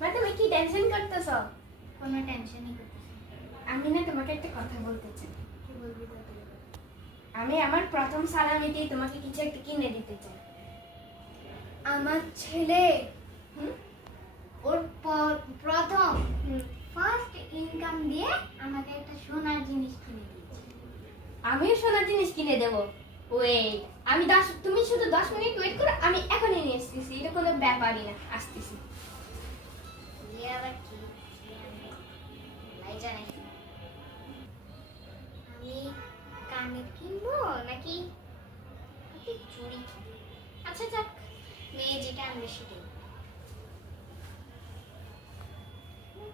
মা তুমি কি টেনশন করতেছো? কোনো টেনশনই করতেছি না। আমি না তোমাকে একটা কথা বলতে চাই। কি বলবি তাড়াতাড়ি বল। আমি আমার প্রথম সালামিতেই তোমাকে কিছু একটা কিনে দিতে চাই। আমার ছেলে হুম? ওর প্রথম হুম। ফার্স্ট ইনকাম দিয়ে আমাকে একটা সোনার জিনিস কিনে দিয়েছে। আমিও সোনার জিনিস কিনে দেবো। ওয়েট, তুমি শুধু 10 মিনিট ওয়েট করো, আমি এখনই নিয়ে আসতেছি। এটা কোনো ব্যাপারই না, আসতেছি। ইয়ে আবার কি আমি লাই জানি। আমি কানের কিনবো নাকি চুড়ি কিনবো? আচ্ছা যাক, মেয়ে যেটা আনবে সেটাই।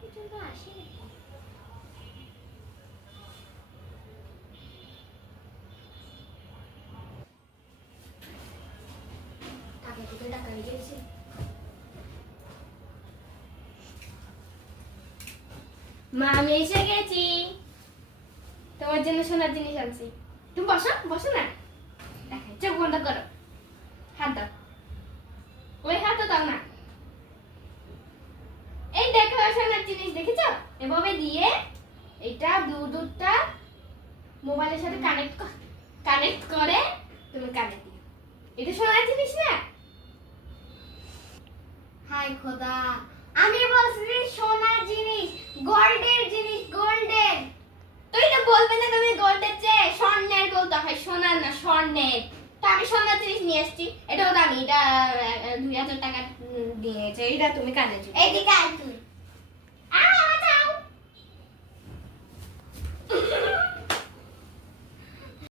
পর্যন্ত আসে নাকি? টাকা থেকে টাকা নিয়ে গেছি। মা আমি এসে গেছি, তোমার জন্য সোনার জিনিস আনছি। তুমি বসো বসো না, দেখাই, চোখ বন্ধ করো, হাত দাও, ওই হাতও দাও না। এই দেখো সোনার জিনিস, দেখেছো? এভাবে দিয়ে এটা ব্লুটুথটা মোবাইলের সাথে কানেক্ট করে তুমি কানে দিও। এটা সোনার জিনিস না? হাই খোদা, আমি বলছি সোনার জিনিস, গোল্ডের জিনিস, গোল্ডের। তুই তো বলবে না তুমি গোল্ডের চেয়ে স্বর্ণের বলতে হয়, সোনার না স্বর্ণের। তো আমি সোনার জিনিস নিয়ে এসেছি, এটাও দামি, এটা 2000 টাকা দিয়েছে। এটা তুমি কানে দিও। এইদিকে আয় তুই। বাঁচাও।